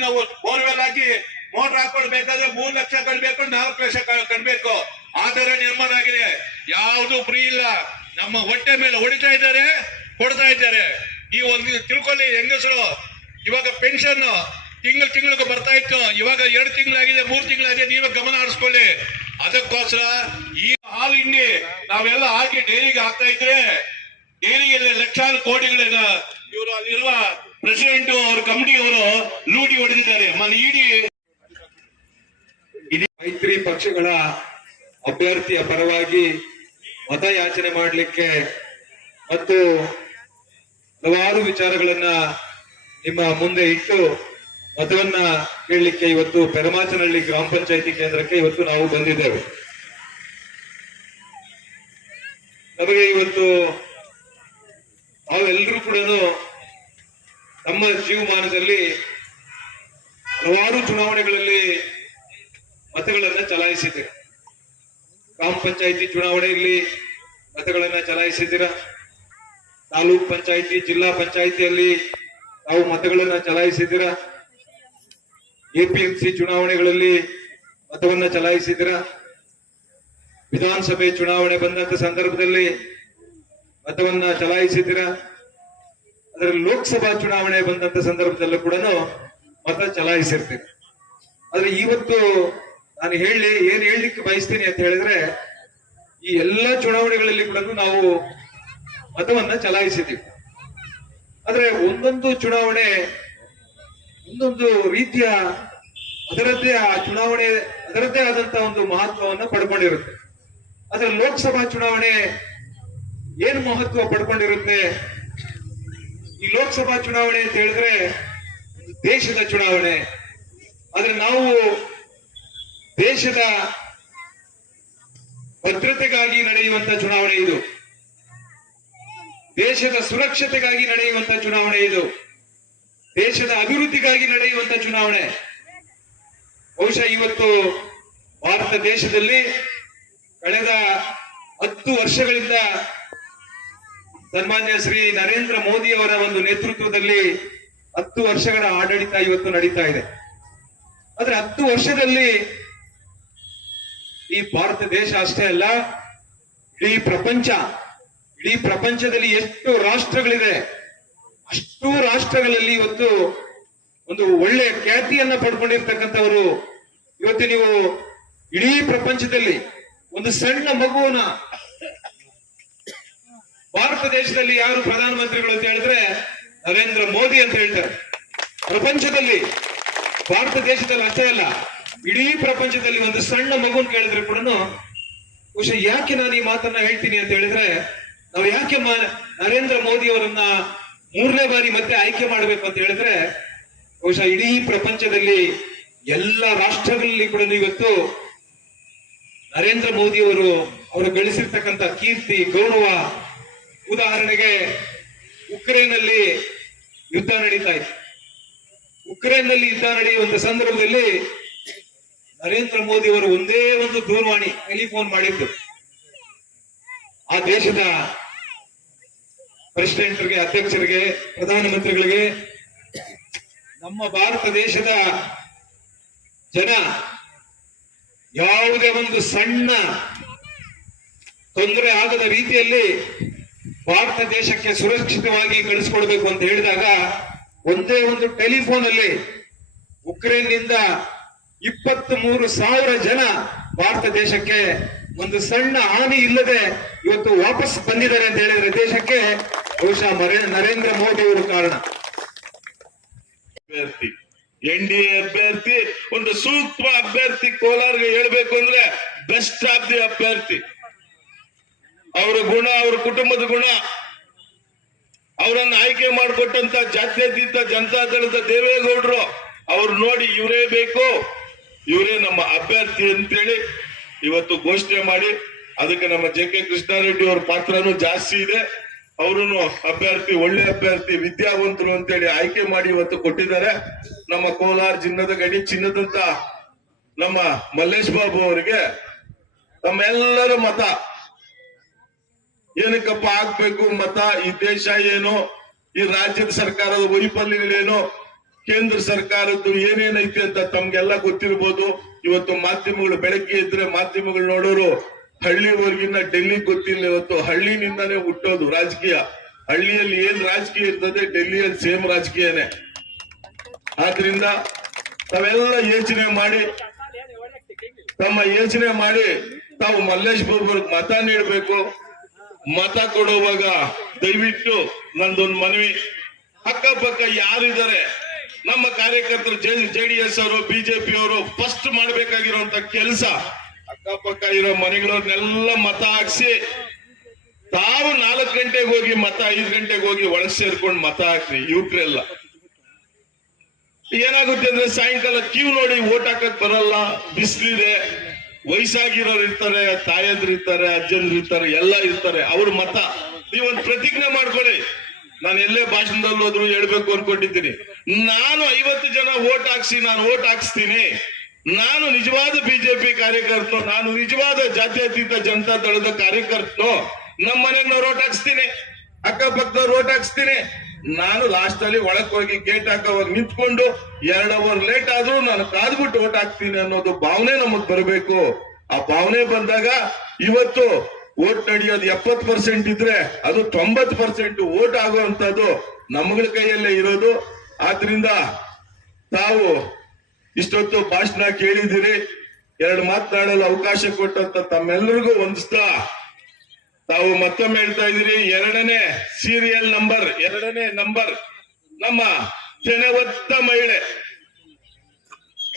ನಾವು ಬೋರ್ವೆಲ್ ಹಾಕಿ ಮೋಟರ್ ಹಾಕೊಳ್ಬೇಕಾದ್ರೆ ಮೂರ್ ಲಕ್ಷ ಕಟ್ಬೇಕು, ನಾಲ್ಕು ಲಕ್ಷ ಕಟ್ಬೇಕು. ಆ ತರ ನಿರ್ಮಾಣ ಆಗಿದೆ. ಯಾವುದು ಫ್ರೀ ಇಲ್ಲ. ನಮ್ಮ ಹೊಟ್ಟೆ ಮೇಲೆ ಹೊಡಿತಾ ಇದ್ದಾರೆ, ಕೊಡ್ತಾ ಇದ್ದಾರೆ. ಈ ಒಂದು ತಿಳ್ಕೊಳ್ಳಿ ಹೆಂಗಸರು. ಇವಾಗ ಪೆನ್ಷನ್ ತಿಂಗಳು ತಿಂಗಳಿಗೆ ಬರ್ತಾ ಇತ್ತು. ಇವಾಗ ಎರಡು ತಿಂಗಳಾಗಿದೆ, ಮೂರು ತಿಂಗಳಾಗಿದೆ. ನೀವೇ ಗಮನ ಹರಿಸ್ಕೊಳ್ಳಿ. ಅದಕ್ಕೋಸ್ಕರ ಈ ಹಾಲು ಹಿಂಡಿ ನಾವೆಲ್ಲ ಹಾಕಿ ಡೈರಿಗೆ ಹಾಕ್ತಾ ಇದ್ರೆ ಡೈರಿಯಲ್ಲಿ ಲಕ್ಷಾರು ಕೋಟಿಗಳನ್ನ ಇವರು ಅಲ್ಲಿರುವ ಪ್ರೆಸಿಡೆಂಟ್ ಅವ್ರ ಕಮಿಟಿಯವರು ಲೂಟಿ ಹೊಡೆದಿದ್ದಾರೆ. ಮನ ಇಡಿ ಮೈತ್ರಿ ಪಕ್ಷಗಳ ಅಭ್ಯರ್ಥಿಯ ಪರವಾಗಿ ಮತಯಾಚನೆ ಮಾಡಲಿಕ್ಕೆ ಮತ್ತು ಹಲವಾರು ವಿಚಾರಗಳನ್ನ ನಿಮ್ಮ ಮುಂದೆ ಇಟ್ಟು ಮತವನ್ನ ಕೇಳಲಿಕ್ಕೆ ಇವತ್ತು ಪೆರಮಾಚನಹಳ್ಳಿ ಗ್ರಾಮ ಪಂಚಾಯತಿ ಕೇಂದ್ರಕ್ಕೆ ಇವತ್ತು ನಾವು ಬಂದಿದ್ದೇವೆ. ನಮಗೆ ಇವತ್ತು ನಾವೆಲ್ಲರೂ ಕೂಡ ನಮ್ಮ ಜೀವಮಾನದಲ್ಲಿ ಹಲವಾರು ಚುನಾವಣೆಗಳಲ್ಲಿ ಮತಗಳನ್ನ ಚಲಾಯಿಸಿದ್ದೀರ. ಗ್ರಾಮ ಪಂಚಾಯಿತಿ ಚುನಾವಣೆಯಲ್ಲಿ ಮತಗಳನ್ನ ಚಲಾಯಿಸಿದ್ದೀರ. ತಾಲೂಕ್ ಪಂಚಾಯಿತಿ, ಜಿಲ್ಲಾ ಪಂಚಾಯಿತಿಯಲ್ಲಿ ತಾವು ಮತಗಳನ್ನು ಚಲಾಯಿಸಿದ್ದೀರ. ಎಪಿಎಂಸಿ ಚುನಾವಣೆಗಳಲ್ಲಿ ಮತವನ್ನ ಚಲಾಯಿಸಿದ್ದೀರ. ವಿಧಾನಸಭೆ ಚುನಾವಣೆ ಬಂದಂತ ಸಂದರ್ಭದಲ್ಲಿ ಮತವನ್ನ ಚಲಾಯಿಸಿದ್ದೀರ. ಅದರಲ್ಲಿ ಲೋಕಸಭಾ ಚುನಾವಣೆ ಬಂದಂತ ಸಂದರ್ಭದಲ್ಲೂ ಕೂಡ ಮತ ಚಲಾಯಿಸಿರ್ತೇನೆ. ಆದ್ರೆ ಇವತ್ತು ನಾನು ಹೇಳಿ ಏನ್ ಹೇಳಲಿಕ್ಕೆ ಬಯಸ್ತೀನಿ ಅಂತ ಹೇಳಿದ್ರೆ, ಈ ಎಲ್ಲ ಚುನಾವಣೆಗಳಲ್ಲಿ ಕೂಡ ನಾವು ಮತವನ್ನ ಚಲಾಯಿಸಿದ್ದೀವಿ. ಆದ್ರೆ ಒಂದೊಂದು ಚುನಾವಣೆ, ಒಂದೊಂದು ರೀತಿಯ ಅದರದ್ದೇ ಆ ಚುನಾವಣೆ, ಅದರದ್ದೇ ಆದಂತ ಒಂದು ಮಹತ್ವವನ್ನ ಪಡ್ಕೊಂಡಿರುತ್ತೆ. ಆದ್ರೆ ಲೋಕಸಭಾ ಚುನಾವಣೆ ಏನು ಮಹತ್ವ ಪಡ್ಕೊಂಡಿರುತ್ತೆ ಈ ಲೋಕಸಭಾ ಚುನಾವಣೆ ಅಂತ ಹೇಳಿದ್ರೆ ದೇಶದ ಚುನಾವಣೆ. ಆದ್ರೆ ನಾವು ದೇಶದ ಭದ್ರತೆಗಾಗಿ ನಡೆಯುವಂತ ಚುನಾವಣೆ ಇದು. ದೇಶದ ಸುರಕ್ಷತೆಗಾಗಿ ನಡೆಯುವಂತ ಚುನಾವಣೆ ಇದು. ದೇಶದ ಅಭಿವೃದ್ಧಿಗಾಗಿ ನಡೆಯುವಂತ ಚುನಾವಣೆ. ಬಹುಶಃ ಇವತ್ತು ಭಾರತ ದೇಶದಲ್ಲಿ ಕಳೆದ ಹತ್ತು ವರ್ಷಗಳಿಂದ ಸನ್ಮಾನ್ಯ ಶ್ರೀ ನರೇಂದ್ರ ಮೋದಿ ಅವರ ಒಂದು ನೇತೃತ್ವದಲ್ಲಿ ಹತ್ತು ವರ್ಷಗಳ ಆಡಳಿತ ಇವತ್ತು ನಡೀತಾ ಇದೆ. ಆದ್ರೆ ಹತ್ತು ವರ್ಷದಲ್ಲಿ ಈ ಭಾರತ ದೇಶ ಅಷ್ಟೇ ಅಲ್ಲ, ಇಡೀ ಪ್ರಪಂಚ, ಇಡೀ ಪ್ರಪಂಚದಲ್ಲಿ ಎಷ್ಟು ರಾಷ್ಟ್ರಗಳಿದೆ, ಅಷ್ಟು ರಾಷ್ಟ್ರಗಳಲ್ಲಿ ಇವತ್ತು ಒಂದು ಒಳ್ಳೆ ಖ್ಯಾತಿಯನ್ನ ಪಡ್ಕೊಂಡಿರ್ತಕ್ಕಂಥವರು ಇವತ್ತು ನೀವು ಇಡೀ ಪ್ರಪಂಚದಲ್ಲಿ ಒಂದು ಸಣ್ಣ ಮಗುವನ್ನ ಭಾರತ ದೇಶದಲ್ಲಿ ಯಾರು ಪ್ರಧಾನಮಂತ್ರಿಗಳು ಅಂತ ಹೇಳಿದ್ರೆ ನರೇಂದ್ರ ಮೋದಿ ಅಂತ ಹೇಳ್ತಾರೆ. ಪ್ರಪಂಚದಲ್ಲಿ, ಭಾರತ ದೇಶದಲ್ಲಿ ಅಷ್ಟೇ ಅಲ್ಲ, ಇಡೀ ಪ್ರಪಂಚದಲ್ಲಿ ಒಂದು ಸಣ್ಣ ಮಗುನ್ ಕೇಳಿದ್ರೆ ಕೂಡ ಬಹುಶಃ ಯಾಕೆ ನಾನು ಈ ಮಾತನ್ನ ಹೇಳ್ತೀನಿ ಅಂತ ಹೇಳಿದ್ರೆ, ನಾವು ಯಾಕೆ ನರೇಂದ್ರ ಮೋದಿ ಅವರನ್ನ ಮೂರನೇ ಬಾರಿ ಮತ್ತೆ ಆಯ್ಕೆ ಮಾಡಬೇಕು ಅಂತ ಹೇಳಿದ್ರೆ, ಬಹುಶಃ ಇಡೀ ಪ್ರಪಂಚದಲ್ಲಿ ಎಲ್ಲ ರಾಷ್ಟ್ರಗಳಲ್ಲಿ ಕೂಡ ಇವತ್ತು ನರೇಂದ್ರ ಮೋದಿ ಅವರು ಅವರು ಗಳಿಸಿರ್ತಕ್ಕಂಥ ಕೀರ್ತಿ, ಗೌರವ ಉದಾಹರಣೆಗೆ ಉಕ್ರೇನ್ನಲ್ಲಿ ಯುದ್ಧ ನಡೀತಾ ಇತ್ತು. ಉಕ್ರೇನ್ನಲ್ಲಿ ಯುದ್ಧ ನಡೆಯುವಂತ ಸಂದರ್ಭದಲ್ಲಿ ನರೇಂದ್ರ ಮೋದಿ ಅವರು ಒಂದೇ ಒಂದು ದೂರವಾಣಿ ಟೆಲಿಫೋನ್ ಮಾಡಿದ್ದು. ಆ ದೇಶದ ಪ್ರೆಸಿಡೆಂಟ್ರಿಗೆ ಅಧ್ಯಕ್ಷರಿಗೆ, ಪ್ರಧಾನಮಂತ್ರಿಗಳಿಗೆ ನಮ್ಮ ಭಾರತ ದೇಶದ ಜನ ಯಾವುದೇ ಒಂದು ಸಣ್ಣ ತೊಂದರೆ ಆಗದ ರೀತಿಯಲ್ಲಿ ಭಾರತ ದೇಶಕ್ಕೆ ಸುರಕ್ಷಿತವಾಗಿ ಕಳಿಸ್ಕೊಡ್ಬೇಕು ಅಂತ ಹೇಳಿದಾಗ ಒಂದೇ ಒಂದು ಟೆಲಿಫೋನ್ ಅಲ್ಲಿ ಉಕ್ರೇನ್ನಿಂದ ಇಪ್ಪತ್ತ್ ಮೂರು ಸಾವಿರ ಜನ ಭಾರತ ದೇಶಕ್ಕೆ ಒಂದು ಸಣ್ಣ ಹಾನಿ ಇಲ್ಲದೆ ಇವತ್ತು ವಾಪಸ್ ಬಂದಿದ್ದಾರೆ ಅಂತ ಹೇಳಿದ್ರೆ ದೇಶಕ್ಕೆ ಬಹುಶಃ ನರೇಂದ್ರ ಮೋದಿ ಅವರು ಕಾರಣ. ಅಭ್ಯರ್ಥಿ, ಎನ್ ಡಿ ಎ ಅಭ್ಯರ್ಥಿ, ಒಂದು ಸೂಕ್ತ ಅಭ್ಯರ್ಥಿ ಕೋಲಾರ್ಗೆ ಹೇಳ್ಬೇಕು ಅಂದ್ರೆ ಬೆಸ್ಟ್ ಆಫ್ ದಿ ಅಭ್ಯರ್ಥಿ. ಅವರ ಗುಣ, ಅವರ ಕುಟುಂಬದ ಗುಣ. ಅವರನ್ನು ಆಯ್ಕೆ ಮಾಡಿಕೊಟ್ಟಂತ ಜಾತ್ಯತೀತ ಜನತಾ ದಳದ ದೇವೇಗೌಡರು, ಅವ್ರು ನೋಡಿ ಇವರೇ ಬೇಕು. ಇವರೇ ನಮ್ಮ ಅಭ್ಯರ್ಥಿ ಅಂತೇಳಿ ಇವತ್ತು ಘೋಷಣೆ ಮಾಡಿ, ಅದಕ್ಕೆ ನಮ್ಮ ಜೆ ಕೆ ಕೃಷ್ಣಾರೆಡ್ಡಿ ಅವ್ರ ಪಾತ್ರನೂ ಜಾಸ್ತಿ ಇದೆ. ಅವರು ಅಭ್ಯರ್ಥಿ, ಒಳ್ಳೆ ಅಭ್ಯರ್ಥಿ, ವಿದ್ಯಾವಂತರು ಅಂತೇಳಿ ಆಯ್ಕೆ ಮಾಡಿ ಇವತ್ತು ಕೊಟ್ಟಿದ್ದಾರೆ. ನಮ್ಮ ಕೋಲಾರ ಚಿನ್ನದ ಗಡಿ ಚಿನ್ನದಂತ ನಮ್ಮ ಮಲ್ಲೇಶ್ ಬಾಬು ಅವರಿಗೆ ತಮ್ಮೆಲ್ಲರ ಮತ. ಏನಕ್ಕಪ್ಪ ಆಗ್ಬೇಕು ಮತ ಈ ದೇಶ ಏನು? ಈ ರಾಜ್ಯದ ಸರ್ಕಾರದ ವೈಫಲ್ಯಗಳೇನು? ಕೇಂದ್ರ ಸರ್ಕಾರದ್ದು ಏನೇನೈತೆ ಅಂತ ತಮ್ಗೆಲ್ಲ ಗೊತ್ತಿರ್ಬೋದು. ಇವತ್ತು ಮಾಧ್ಯಮಗಳು ಬೆಳಗ್ಗೆ ಇದ್ರೆ ಮಾಧ್ಯಮಗಳು ನೋಡೋರು ಹಳ್ಳಿವರೆಗಿನ್ನ ಡೆಲ್ಲಿ ಗೊತ್ತಿಲ್ಲ ಇವತ್ತು. ಹಳ್ಳಿನಿಂದಾನೇ ಹುಟ್ಟೋದು ರಾಜಕೀಯ. ಹಳ್ಳಿಯಲ್ಲಿ ಏನ್ ರಾಜಕೀಯ ಇರ್ತದೆ ಡೆಲ್ಲಿಯಲ್ಲಿ ಸೇಮ್ ರಾಜಕೀಯನೇ. ಆದ್ರಿಂದ ತಾವೆಲ್ಲ ಯೋಚನೆ ಮಾಡಿ, ತಮ್ಮ ಯೋಚನೆ ಮಾಡಿ ತಾವು ಮಲ್ಲೇಶ್ ಬಾಬು ಮತ ನೀಡಬೇಕು. ಮತ ಕೊಡುವಾಗ ದಯವಿಟ್ಟು ನಂದೊಂದು ಮನವಿ. ಅಕ್ಕಪಕ್ಕ ಯಾರಿದ್ದಾರೆ ನಮ್ಮ ಕಾರ್ಯಕರ್ತರು ಜೆ ಜೆಡಿಎಸ್ ಅವರು ಬಿಜೆಪಿ ಅವರು ಫಸ್ಟ್ ಮಾಡಬೇಕಾಗಿರುವಂತ ಕೆಲಸ. ಅಕ್ಕಪಕ್ಕ ಇರೋ ಮನೆಗಳವ್ರನ್ನೆಲ್ಲ ಮತ ಹಾಕ್ಸಿ, ತಾವು ನಾಲ್ಕು ಗಂಟೆಗೆ ಹೋಗಿ ಮತ, ಐದು ಗಂಟೆಗೆ ಹೋಗಿ ಒಳಗೆ ಸೇರ್ಕೊಂಡು ಮತ ಹಾಕ್ರಿ, ಯುವಕರೆಲ್ಲ. ಏನಾಗುತ್ತೆ ಅಂದ್ರೆ ಸಾಯಂಕಾಲ ಕ್ಯೂ ನೋಡಿ ಓಟ್ ಹಾಕಕ್ ಬರಲ್ಲ, ಬಿಸಿಲಿದೆ. ವಯಸ್ಸಾಗಿರೋರು ಇರ್ತಾರೆ, ತಾಯಂದ್ರು ಇರ್ತಾರೆ, ಅಜ್ಜಂದ್ರು ಇರ್ತಾರೆ, ಎಲ್ಲ ಇರ್ತಾರೆ. ಅವ್ರ ಮತ ನೀವೊಂದು ಪ್ರತಿಜ್ಞೆ ಮಾಡ್ಕೊಳ್ಳಿ. ನಾನು ಎಲ್ಲೇ ಭಾಷಣದಲ್ಲಿ ಹೋದ್ರು ಹೇಳ್ಬೇಕು ಅನ್ಕೊಂಡಿದ್ದೀನಿ. ನಾನು ಐವತ್ತು ಜನ ಓಟ್ ಹಾಕ್ಸಿ, ನಾನು ಓಟ್ ಹಾಕ್ಸ್ತೀನಿ. ನಾನು ನಿಜವಾದ ಬಿಜೆಪಿ ಕಾರ್ಯಕರ್ತನು, ನಾನು ನಿಜವಾದ ಜಾತ್ಯತೀತ ಜನತಾ ದಳದ ಕಾರ್ಯಕರ್ತನು ನಮ್ಮ ಮನೆಯವ್ರು ಓಟ್ ಹಾಕ್ಸ್ತೀನಿ. ಅಕ್ಕಪಕ್ಕದವ್ರು ಓಟ್ ಹಾಕ್ಸ್ತೀನಿ. ನಾನು ಲಾಸ್ಟ್ ಅಲ್ಲಿ ಒಳಕ್ ಹೋಗಿ ಗೇಟ್ ಹಾಕೋವಾಗ ನಿಂತ್ಕೊಂಡು ಎರಡು ಅವರ್ ಲೇಟ್ ಆದ್ರೂ ನಾನು ಕಾದ್ಬಿಟ್ಟು ಓಟ್ ಹಾಕ್ತೀನಿ ಅನ್ನೋದು ಭಾವನೆ ನಮಗ್ ಬರಬೇಕು. ಆ ಭಾವನೆ ಬಂದಾಗ ಇವತ್ತು ಓಟ್ ನಡೆಯೋದು ಎಪ್ಪತ್ ಪರ್ಸೆಂಟ್ ಇದ್ರೆ ಅದು ತೊಂಬತ್ ಪರ್ಸೆಂಟ್ ಓಟ್ ಆಗುವಂತದ್ದು ನಮ್ಮಗಳ ಕೈಯಲ್ಲೇ ಇರೋದು. ಆದ್ರಿಂದ ತಾವು ಇಷ್ಟೊತ್ತು ಭಾಷಣ ಕೇಳಿದಿರಿ ಎರಡು ಮಾತನಾಡಲು ಅವಕಾಶ ಕೊಟ್ಟಂತ ತಮ್ಮೆಲ್ಲರಿಗೂ ಹೊಂದಿಸ್ತಾ ತಾವು ಮತ್ತೊಮ್ಮೆ ಹೇಳ್ತಾ ಇದ್ದೀರಿ, ಎರಡನೇ ಸೀರಿಯಲ್ ನಂಬರ್ ಎರಡನೇ ನಂಬರ್ ನಮ್ಮ ತೆನೆವತ್ತ ಮಹಿಳೆ.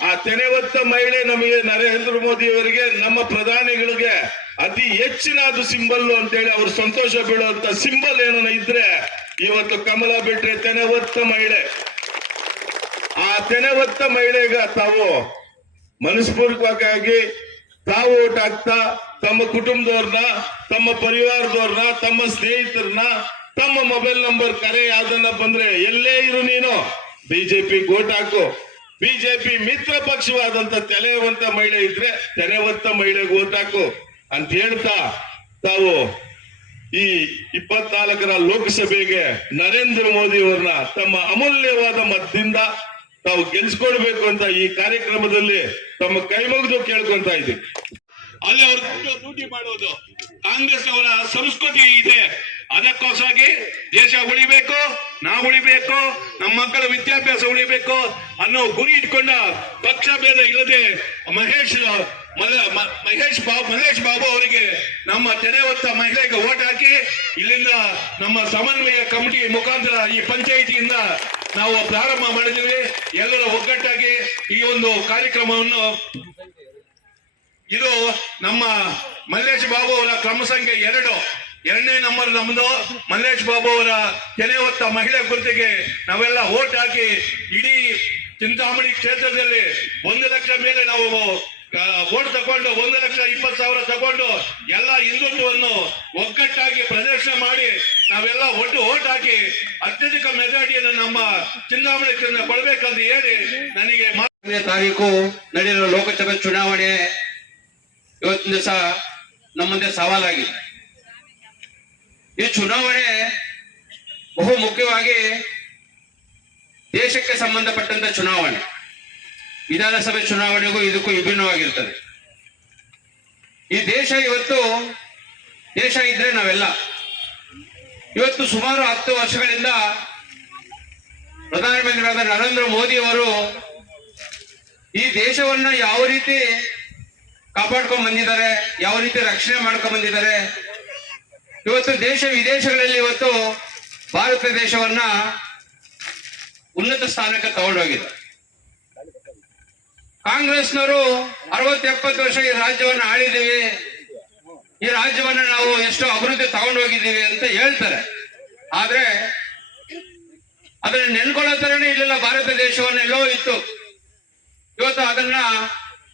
ಆ ತೆನೆವತ್ತ ಮಹಿಳೆ ನಮಗೆ ನರೇಂದ್ರ ಮೋದಿ ಅವರಿಗೆ, ನಮ್ಮ ಪ್ರಧಾನಿಗಳಿಗೆ ಅತಿ ಹೆಚ್ಚಿನ ಅದು ಸಿಂಬಲ್ ಅಂತೇಳಿ ಅವ್ರು ಸಂತೋಷ ಬೀಳುವಂತ ಸಿಂಬಲ್ ಏನನ್ನ ಇದ್ರೆ, ಇವತ್ತು ಕಮಲ ಬಿಟ್ರೆ ತೆನೆವತ್ತ ಮಹಿಳೆ. ಆ ತೆನೆವತ್ತ ಮಹಿಳೆಗ ತಾವು ಮನಸ್ಪೂರ್ವಕವಾಗಿ ತಾವು ಓಟ್ ಹಾಕ್ತಾ ತಮ್ಮ ಕುಟುಂಬದವ್ರನ್ನ, ತಮ್ಮ ಪರಿವಾರದವ್ರನ್ನ, ತಮ್ಮ ಸ್ನೇಹಿತರನ್ನ, ತಮ್ಮ ಮೊಬೈಲ್ ನಂಬರ್ ಕರೆ ಯಾವ್ದನ್ನ ಬಂದ್ರೆ ಎಲ್ಲೇ ಇರು ನೀನು. ಬಿಜೆಪಿ ಗೋಟ್ ಹಾಕು. ಬಿಜೆಪಿ ಮಿತ್ರ ಪಕ್ಷವಾದಂತ ತೆಲೆವಂತ ಮಹಿಳೆ ಇದ್ರೆ ತೆರೆವಂತ ಮಹಿಳೆ ಓಟ್ ಹಾಕು. ಅಂತ ಹೇಳ್ತಾ ತಾವು ಈ ಇಪ್ಪತ್ನಾಲ್ಕರ ಲೋಕಸಭೆಗೆ ನರೇಂದ್ರ ಮೋದಿ ಅವರನ್ನ ತಮ್ಮ ಅಮೂಲ್ಯವಾದ ಮತದಿಂದ ತಾವು ಗೆಲ್ಸ್ಕೊಡ್ಬೇಕು ಅಂತ ಈ ಕಾರ್ಯಕ್ರಮದಲ್ಲಿ ತಮ್ಮ ಕೈ ಮುಗಿದು ಕೇಳ್ಕೊಂತ ಇದ್ದೀವಿ. ಅಲ್ಲಿ ಅವರು ಡ್ಯೂಟಿ ಮಾಡೋದು ಕಾಂಗ್ರೆಸ್ ಅವರ ಸಂಸ್ಕೃತಿ ಇದೆ. ಅದಕ್ಕೋಸ್ಕರ ದೇಶ ಉಳಿಬೇಕು, ನಾವು ಉಳಿಬೇಕು, ನಮ್ಮ ಮಕ್ಕಳ ವಿದ್ಯಾಭ್ಯಾಸ ಉಳಿಬೇಕು ಅನ್ನೋ ಗುರಿ ಇಟ್ಕೊಂಡ ಪಕ್ಷ ಭೇದ ಇಲ್ಲದೆ ಮಹೇಶ್ ಮಹೇಶ್ ಬಾಬು ಮಹೇಶ್ ಬಾಬು ಅವರಿಗೆ ನಮ್ಮ ತೆರೆ ಹೊತ್ತ ಮಹಿಳೆಗೆ ಓಟ್ ಹಾಕಿ ಇಲ್ಲಿಂದ ನಮ್ಮ ಸಮನ್ವಯ ಕಮಿಟಿ ಮುಖಾಂತರ ಈ ಪಂಚಾಯಿತಿಯಿಂದ ನಾವು ಪ್ರಾರಂಭ ಮಾಡಿದ್ವಿ ಎಲ್ಲರ ಒಗ್ಗಟ್ಟಾಗಿ ಈ ಒಂದು ಕಾರ್ಯಕ್ರಮವನ್ನು ಇದು ನಮ್ಮ ಮಲ್ಲೇಶ್ ಬಾಬು ಅವರ ಕ್ರಮ ಸಂಖ್ಯೆ ಎರಡು. ಎರಡನೇ ನಂಬರ್ ನಮ್ದು. ಮಲ್ಲೇಶ್ ಬಾಬು ಅವರ ಕೆನೆ ಹೊತ್ತ ಮಹಿಳೆ ಗುರುತಿಗೆ ನಾವೆಲ್ಲ ಓಟ್ ಹಾಕಿ ಇಡೀ ಚಿಂತಾಮಣಿ ಕ್ಷೇತ್ರದಲ್ಲಿ ಒಂದು ಲಕ್ಷ ಮೇಲೆ ನಾವು ಓಟ್ ತಗೊಂಡು ಒಂದು ಲಕ್ಷ ಇಪ್ಪತ್ತು ಸಾವಿರ ತಗೊಂಡು ಎಲ್ಲ ಹಿಂದುತ್ವವನ್ನು ಒಗ್ಗಟ್ಟಾಗಿ ಪ್ರದರ್ಶನ ಮಾಡಿ ನಾವೆಲ್ಲ ಒಟ್ಟು ಓಟ್ ಹಾಕಿ ಅತ್ಯಧಿಕ ಮೆಜಾರಿಟಿಯನ್ನು ನಮ್ಮ ಚಿಂತಾಮಣಿ ಕೊಡಬೇಕಂತ ಹೇಳಿ ನನಗೆ ತಾರೀಕು ನಡೆಯುವ ಲೋಕಸಭೆ ಚುನಾವಣೆ. ಇವತ್ತಿನ ದಿವಸ ನಮ್ಮ ಮುಂದೆ ಸವಾಲಾಗಿದೆ. ಈ ಚುನಾವಣೆ ಬಹು ಮುಖ್ಯವಾಗಿ ದೇಶಕ್ಕೆ ಸಂಬಂಧಪಟ್ಟಂತ ಚುನಾವಣೆ. ವಿಧಾನಸಭೆ ಚುನಾವಣೆಗೂ ಇದಕ್ಕೂ ವಿಭಿನ್ನವಾಗಿರ್ತದೆ. ಈ ದೇಶ ಇವತ್ತು, ದೇಶ ಇದ್ರೆ ನಾವೆಲ್ಲ. ಇವತ್ತು ಸುಮಾರು ಹತ್ತು ವರ್ಷಗಳಿಂದ ಪ್ರಧಾನಮಂತ್ರಿಯಾದ ನರೇಂದ್ರ ಮೋದಿ ಅವರು ಈ ದೇಶವನ್ನ ಯಾವ ರೀತಿ ಕಾಪಾಡ್ಕೊಂಡ್ ಬಂದಿದ್ದಾರೆ, ಯಾವ ರೀತಿ ರಕ್ಷಣೆ ಮಾಡ್ಕೊಂಡ್ ಬಂದಿದ್ದಾರೆ. ಇವತ್ತು ದೇಶ ವಿದೇಶಗಳಲ್ಲಿ ಇವತ್ತು ಭಾರತ ದೇಶವನ್ನ ಉನ್ನತ ಸ್ಥಾನಕ್ಕೆ ತಗೊಂಡೋಗಿದೆ. ಕಾಂಗ್ರೆಸ್ನವರು ಅರವತ್ತು ಎಪ್ಪತ್ತು ವರ್ಷ ಈ ರಾಜ್ಯವನ್ನ ಆಳಿದ್ದೀವಿ. ಈ ರಾಜ್ಯವನ್ನ ನಾವು ಎಷ್ಟು ಅಭಿವೃದ್ಧಿ ತಗೊಂಡೋಗಿದ್ದೀವಿ ಅಂತ ಹೇಳ್ತಾರೆ. ಆದ್ರೆ ಅದನ್ನ ನೆನ್ಕೊಳ್ಳೋ ತರನೇ ಇಲ್ಲ ಭಾರತ ದೇಶವನ್ನೆಲ್ಲೋ ಇತ್ತು. ಇವತ್ತು ಅದನ್ನ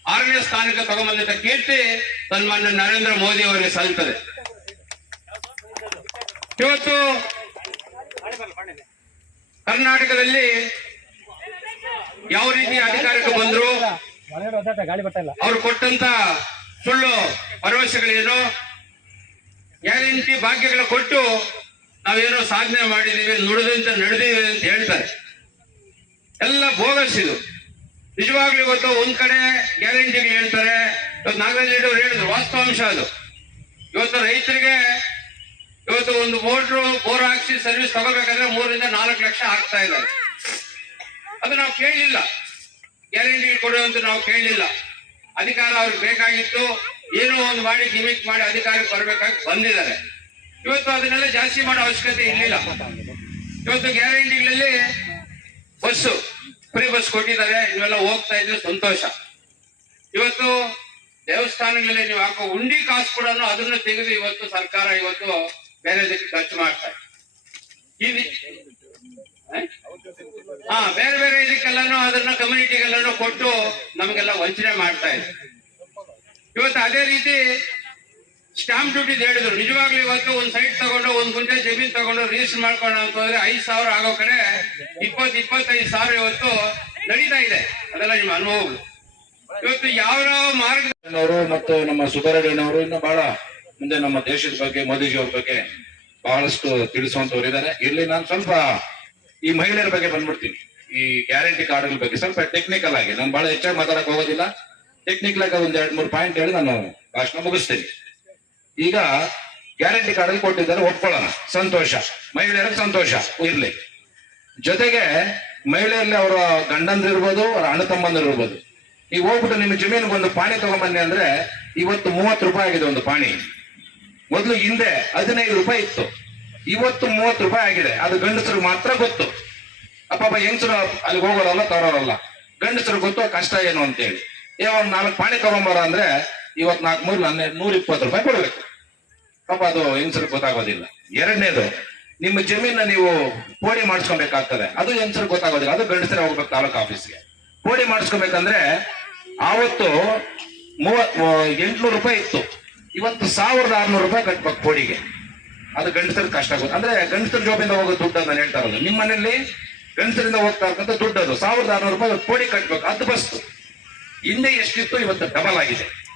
ಆರನೇ ಸ್ಥಾನಕ್ಕೆ ತಗೊಂಬಂದಂತ ಕೀರ್ತಿ ಸನ್ಮಾನ್ಯ ನರೇಂದ್ರ ಮೋದಿ ಅವರಿಗೆ ಸಲ್ತದೆ ಇವತ್ತು ಕರ್ನಾಟಕದಲ್ಲಿ ಯಾವ ರೀತಿ ಅಧಿಕಾರಕ್ಕೆ ಬಂದ್ರು? ಅವ್ರು ಕೊಟ್ಟಂತ ಸುಳ್ಳು, ಭರವಸೆಗಳೇನು? ಗ್ಯಾರಂಟಿ ಭಾಗ್ಯಗಳು ಕೊಟ್ಟು ನಾವೇನೋ ಸಾಧನೆ ಮಾಡಿದೀವಿ ನುಡಿದಂತೆ ನಡೆದಿವಿ ಅಂತ ಹೇಳ್ತಾರೆ. ಎಲ್ಲ ಬೋಗಸ್ ಇದು. ನಿಜವಾಗ್ಲೂ ಇವತ್ತು ಒಂದ್ ಕಡೆ ಗ್ಯಾರಂಟಿಗಳು ಹೇಳ್ತಾರೆ. ಇವತ್ತು ನಾಗರಾಜ್ ರೆಡ್ಡಿ ಅವ್ರು ಹೇಳಿದ್ರು ವಾಸ್ತವಾಂಶ ಅದು. ಇವತ್ತು ರೈತರಿಗೆ ಇವತ್ತು ಒಂದು ಮೋಟ್ರು ಬೋರ್ ಹಾಕ್ಸಿ ಸರ್ವಿಸ್ ತಗೋಬೇಕಾದ್ರೆ ಮೂರರಿಂದ ನಾಲ್ಕು ಲಕ್ಷ ಆಗ್ತಾ ಇದ್ದಾರೆ. ಅದು ನಾವು ಕೇಳಲಿಲ್ಲ ಗ್ಯಾರಂಟಿ ಕೊಡುವಂತ ನಾವು ಕೇಳಲಿಲ್ಲ ಅಧಿಕಾರ ಅವ್ರಿಗೆ ಬೇಕಾಗಿತ್ತು. ಏನೋ ಒಂದು ಮಾಡಿ ಗಿಮಿಕ್ ಮಾಡಿ ಅಧಿಕಾರಕ್ಕೆ ಬರ್ಬೇಕಾಗಿ ಬಂದಿದ್ದಾರೆ. ಇವತ್ತು ಅದನ್ನೆಲ್ಲ ಜಾಸ್ತಿ ಮಾಡೋ ಅವಶ್ಯಕತೆ ಇರಲಿಲ್ಲ. ಇವತ್ತು ಗ್ಯಾರಂಟಿಗಳಲ್ಲಿ ಬಸ್ಸು. ಫ್ರೀ ಬಸ್ ಕೊಟ್ಟಿದ್ದಾರೆ ಇವೆಲ್ಲ ಹೋಗ್ತಾ ಇದ್ರೆ ಸಂತೋಷ. ಇವತ್ತು ದೇವಸ್ಥಾನಗಳಲ್ಲಿ ನೀವು ಹಾಕೋ ಉಂಡಿ ಕಾಸು ಕೂಡ ಅದನ್ನು ತೆಗೆದು ಇವತ್ತು ಸರ್ಕಾರ ಇವತ್ತು ಬೇರೆದಕ್ಕೆ ಖರ್ಚು ಮಾಡ್ತಾರೆ ಹಾ? ಬೇರೆ ಬೇರೆ ಇದಕ್ಕೆಲ್ಲಾನು ಅದನ್ನ ಕಮ್ಯುನಿಟಿಗೆಲ್ಲಾನು ಕೊಟ್ಟು ನಮಗೆಲ್ಲ ವಂಚನೆ ಮಾಡ್ತಾ ಇದೆ. ಇವತ್ತು ಅದೇ ರೀತಿ ಸ್ಟಾಂಪ್ ಡ್ಯೂಟಿ ಹೇಳಿದ್ರು. ನಿಜವಾಗ್ಲೂ ಇವತ್ತು ಒಂದ್ ಸೈಟ್ ತಗೊಂಡು, ಒಂದ್ ಗುಂಟೆ ಜಮೀನ್ ತಗೊಂಡು ರಿಜಿಸ್ಟರ್ ಮಾಡ್ಕೊಂಡು ಅಂತಂದ್ರೆ ಐದ್ ಸಾವಿರ ಆಗೋ ಕಡೆ ಇಪ್ಪತ್ ಇಪ್ಪತ್ತೈದು ಸಾವಿರ ಇವತ್ತು ನಡೀತಾ ಇದೆ. ಅದೆಲ್ಲ ನಿಮ್ಮ ಅನುಭವಗಳು ಇವತ್ತು ಯಾವ ಅವರು ಮತ್ತು ನಮ್ಮ ಸುಧಾರಣೆಯವರು ಇನ್ನು ಬಹಳ ಮುಂದೆ ನಮ್ಮ ದೇಶದ ಬಗ್ಗೆ, ಮೋದಿಜಿ ಅವ್ರ ಬಗ್ಗೆ ಬಹಳಷ್ಟು ತಿಳಿಸುವಂತವ್ರು ಇದ್ದಾರೆ. ಇಲ್ಲಿ ನಾನು ಸ್ವಲ್ಪ ಈ ಮಹಿಳೆಯರ ಬಗ್ಗೆ ಬಂದ್ಬಿಡ್ತೀನಿ. ಈ ಗ್ಯಾರಂಟಿ ಕಾರ್ಡ್ಗಳ ಬಗ್ಗೆ ಸ್ವಲ್ಪ ಟೆಕ್ನಿಕಲ್ ಆಗಿ. ನಾನು ಬಹಳ ಹೆಚ್ಚಾಗಿ ಮಾತಾಡಕ್ ಹೋಗೋದಿಲ್ಲ. ಟೆಕ್ನಿಕಲ್ ಆಗಿ ಒಂದ್ ಎರಡ್ ಮೂರು ಪಾಯಿಂಟ್ ಹೇಳಿ ನಾನು ಭಾಷಣ ಮುಗಿಸ್ತೇನೆ. ಈಗ ಗ್ಯಾರಂಟಿ ಕಾರ್ಡ್ ಅಲ್ಲಿ ಕೊಟ್ಟಿದ್ದಾರೆ, ಒಪ್ಕೊಳ್ಳೋಣ. ಸಂತೋಷ. ಮಹಿಳೆಯರ ಸಂತೋಷ. ಇರ್ಲಿ. ಜೊತೆಗೆ ಮಹಿಳೆಯಲ್ಲಿ ಅವರ ಗಂಡಂದ್ರು ಇರ್ಬೋದು, ಅವರ ಅಣ್ಣ ತಮ್ಮಂದ್ರು ಇರ್ಬೋದು. ಈಗ ಹೋಗ್ಬಿಟ್ಟು ನಿಮ್ಮ ಜಮೀನಿಗೆ ಒಂದು ಪಾಣಿ ತಗೊಂಬನ್ನಿ ಅಂದ್ರೆ ಇವತ್ತು ಮೂವತ್ತು ರೂಪಾಯಿ ಆಗಿದೆ ಒಂದು ಪಾಣಿ. ಮೊದಲು ಹಿಂದೆ ಹದಿನೈದು ರೂಪಾಯಿ ಇತ್ತು. ಇವತ್ತು ಮೂವತ್ತು ರೂಪಾಯಿ ಆಗಿದೆ. ಅದು ಗಂಡಸರು ಮಾತ್ರ ಗೊತ್ತು. ಅಪ್ಪ ಹೆಂಗಸರು ಅಲ್ಲಿ ಹೋಗೋರಲ್ಲ, ತರೋರಲ್ಲ. ಗಂಡಸರು ಗೊತ್ತು ಕಷ್ಟ ಏನು ಅಂತೇಳಿ. ಏ, ಒಂದು ನಾಲ್ಕು ಪಾಣಿ ತಗೊಂಬರ ಅಂದ್ರೆ ಇವತ್ ನಾಲ್ಕು ಮೂರು ಹನ್ನೆರಡು ನೂರ ಇಪ್ಪತ್ತು ರೂಪಾಯಿ ಕೊಡ್ಬೇಕು. ಪಾಪ ಅದು ಹೆಂಗಸರು ಗೊತ್ತಾಗೋದಿಲ್ಲ. ಎರಡನೇದು, ನಿಮ್ಮ ಜಮೀನ ನೀವು ಪೋಡಿ ಮಾಡಿಸ್ಕೊಬೇಕಾಗ್ತದೆ. ಅದು ಹೆಂಗಸರು ಗೊತ್ತಾಗೋದಿಲ್ಲ. ಅದು ಗಂಡಸರೇ ಹೋಗ್ಬೇಕು ತಾಲೂಕು ಆಫೀಸ್ಗೆ. ಪೋಡಿ ಮಾಡಿಸ್ಕೊಬೇಕಂದ್ರೆ ಆವತ್ತು ಮೂವ ಎಂಟ್ನೂರು ರೂಪಾಯಿ ಇತ್ತು. ಇವತ್ತು ಸಾವಿರದ ಆರ್ನೂರು ರೂಪಾಯಿ ಕಟ್ಬೇಕು ಪೋಡಿಗೆ. ಅದು ಗಂಡಸರಿಗೆ ಕಷ್ಟ ಆಗುತ್ತೆ. ಅಂದ್ರೆ ಗಂಡಸರ ಜೋಬಿಂದ ಹೋಗೋ ದುಡ್ಡು ಅಂತ ನಾನು ಹೇಳ್ತಾ ಇರೋದು. ನಿಮ್ಮ ಮನೆಯಲ್ಲಿ ಗಂಡಸರಿಂದ ಹೋಗ್ತಾ ಇರ್ತಕ್ಕಂಥ ದುಡ್ಡು ಅದು. ಸಾವಿರದ ಆರ್ನೂರು ರೂಪಾಯಿ ಪೋಡಿ ಕಟ್ಬೇಕು. ಅದು ಬಸ್ತು. ಹಿಂದೆ ಎಷ್ಟಿತ್ತು? ಇವತ್ತು ಡಬಲ್ ಆಗಿದೆ.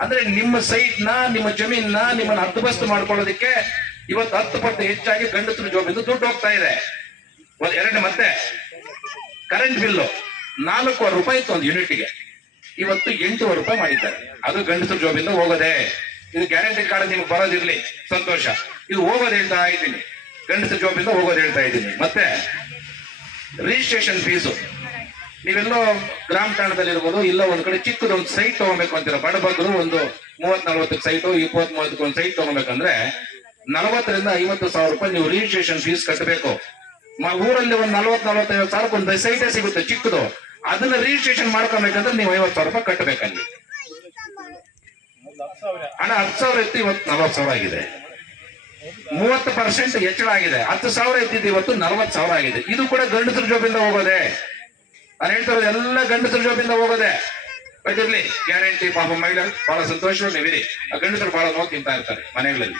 ಅಂದ್ರೆ ನಿಮ್ಮ ಸೈಟ್ನ ನಿಮ್ಮ ಜಮೀನ್ನ ನಿಮ್ಮನ್ನ ಹದ್ದುಬಸ್ತು ಮಾಡ್ಕೊಳ್ಳೋದಕ್ಕೆ ಇವತ್ತು ಹತ್ತು ಪಟ್ಟು ಹೆಚ್ಚಾಗಿ ಗಂಡಸರು ಜೋಬಿಂದ ದುಡ್ಡು ಹೋಗ್ತಾ ಇದೆ. ಎರಡನೇ ಮತ್ತೆ ಕರೆಂಟ್ ಬಿಲ್ಲು ನಾಲ್ಕೂವರೆ ರೂಪಾಯಿ ಇತ್ತು ಒಂದು ಯೂನಿಟ್ಗೆ ಇವತ್ತು ಎಂಟೂವರೆ ರೂಪಾಯಿ ಮಾಡಿದ್ದಾರೆ. ಅದು ಗಂಡಸರು ಜೋಬಿಂದ ಹೋಗೋದೆ. ಇದು ಗ್ಯಾರಂಟಿ ಕಾರ್ಡ್ ನಿಮ್ಗೆ ಬರೋದಿರ್ಲಿ. ಸಂತೋಷ. ಇದು ಹೋಗೋದು ಹೇಳ್ತಾ ಇದ್ದೀನಿ. ಗಂಡಸರ ಜೋಬಿಂದ ಹೋಗೋದು ಹೇಳ್ತಾ ಇದ್ದೀನಿ. ಮತ್ತೆ ರಿಜಿಸ್ಟ್ರೇಷನ್ ಫೀಸು ನೀವೆಲ್ಲೋ ಗ್ರಾಮ ತಾಣದಲ್ಲಿ ಇರ್ಬೋದು ಇಲ್ಲ ಒಂದ್ ಕಡೆ ಚಿಕ್ಕದೊಂದು ಸೈಟ್ ತಗೋಬೇಕು ಅಂತೀರ? ಬಡಬಗ್ರು ಒಂದು ಮೂವತ್ ನಲ್ವತ್ತಕ್ಕೆ ಸೈಟು ಇಪ್ಪತ್ ಮೂವತ್ತಕ್ಕೆ ಒಂದು ಸೈಟ್ ತಗೋಬೇಕಂದ್ರೆ ನಲವತ್ತರಿಂದ ಐವತ್ತು ಸಾವಿರ ರೂಪಾಯಿ ನೀವು ರಿಜಿಸ್ಟ್ರೇಷನ್ ಫೀಸ್ ಕಟ್ಟಬೇಕು ಊರಲ್ಲಿ ಒಂದ್ ನಲ್ವತ್ ನಲ್ವತ್ತೈವತ್ತು ಸಾವಿರಕ್ಕೆ ಒಂದು ಸೈಟೇ ಸಿಗುತ್ತೆ ಚಿಕ್ಕದು. ಅದನ್ನ ರಿಜಿಸ್ಟ್ರೇಷನ್ ಮಾಡ್ಕೊಬೇಕಂದ್ರೆ ನೀವು ಐವತ್ತು ಸಾವಿರ ರೂಪಾಯಿ ಕಟ್ಟಬೇಕಲ್ಲಿ ಹಣ ಹತ್ತು ಸಾವಿರ ಇತ್ತು, ಇವತ್ತು ನಲವತ್ತು ಸಾವಿರ ಆಗಿದೆ. ಮೂವತ್ತು ಪರ್ಸೆಂಟ್ ಹೆಚ್ಚಳ ಆಗಿದೆ. ಹತ್ತು ಸಾವಿರ ಇದ್ದಿದ್ದು ಇವತ್ತು ನಲವತ್ತು ಸಾವಿರ ಆಗಿದೆ. ಇದು ಕೂಡ ಗಂಡಸರ ಜೋಬಿಂದ ಹೋಗೋದೆ. ನಾನು ಹೇಳ್ತಾ ಎಲ್ಲ ಗಂಡಸರ ಜೋಬಿಂದ ಹೋಗೋದೆ. ಬೈದಿರ್ಲಿ ಗ್ಯಾರಂಟಿ ಪಾಪ ಮೈಲ ಬಹಳ ಸಂತೋಷ ನೀವಿರಿ. ಆ ಗಂಡಸರು ಬಹಳ ನೋವು ತಿಂತಾ ಇರ್ತಾರೆ ಮನೆಗಳಲ್ಲಿ.